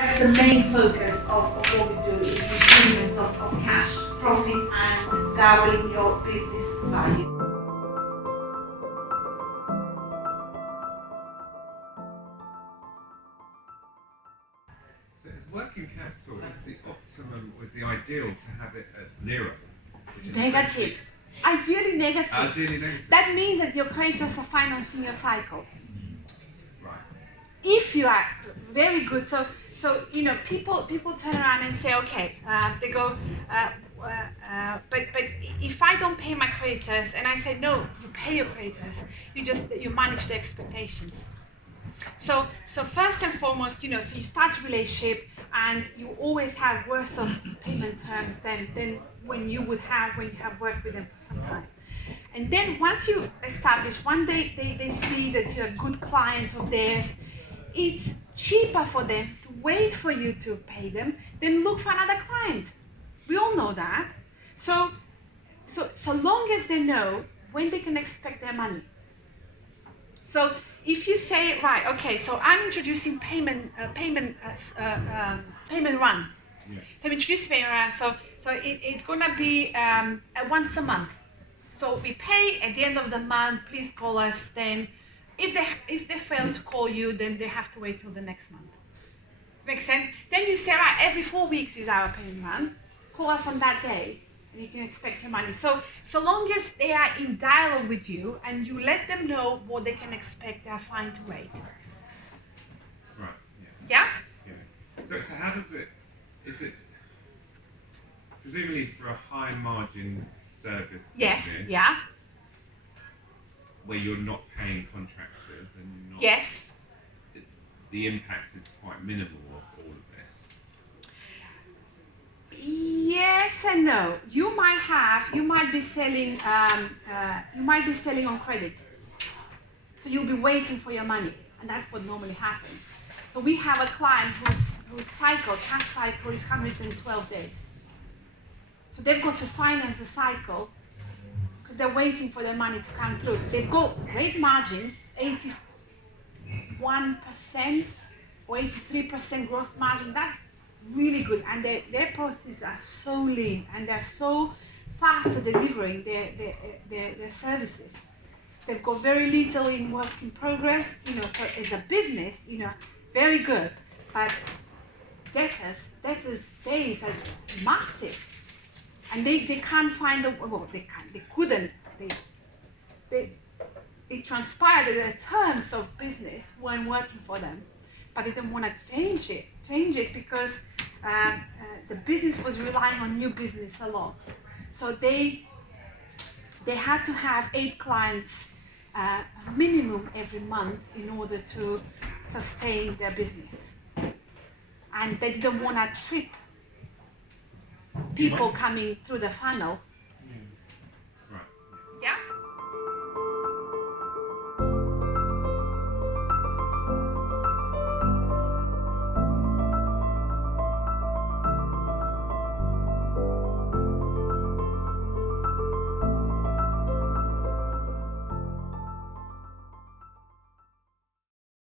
That's the main focus of what we do is improvements of cash, profit, and doubling your business value. So is working capital is the optimum, was the ideal to have it at zero? Which is Negative. Ideally negative. Ideally negative. That means that your creditors are financing your cycle. Right. If you are very good, so you know, people turn around and say, okay, they go, but if I don't pay my creditors, and I say no, you pay your creditors, you manage the expectations. So first and foremost, you know, so you start a relationship and you always have worse of payment terms than when you would have when you have worked with them for some time. And then once you establish, one day they see that you're a good client of theirs, it's cheaper for them to wait for you to pay them than look for another client. We all know that. So long as they know when they can expect their money. So if you say, right, okay, so I'm introducing payment run. Yeah. So I'm introducing payment run. So it's gonna be once a month. So we pay at the end of the month. Please call us. Then, if they fail to call you, then they have to wait till the next month. Does it make sense? Then you say, right, every 4 weeks is our payment run. Call us on that day, and you can expect your money. So long as they are in dialogue with you and you let them know what they can expect, they are fine to wait. Right. Yeah? Yeah. So how does it? Is it presumably for a high margin service Yes. business? Yeah. Where you're not paying contractors and you're not. Yes. The impact is quite minimal of all of this. Yes and no. You might be selling on credit. So you'll be waiting for your money, and that's what normally happens. So we have a client whose cash cycle is 112 days. So they've got to finance the cycle because they're waiting for their money to come through. They've got great margins, 81% or 83% gross margin. That's really good, and their processes are so lean and they're so fast at delivering their services. They've got very little in work in progress, you know, so as a business, you know, very good. But debtors days are massive. And they can't find it transpired that the terms of business weren't working for them, but they didn't want to change it because the business was relying on new business a lot. So they had to have 8 clients minimum every month in order to sustain their business. And they didn't want to trip people coming through the funnel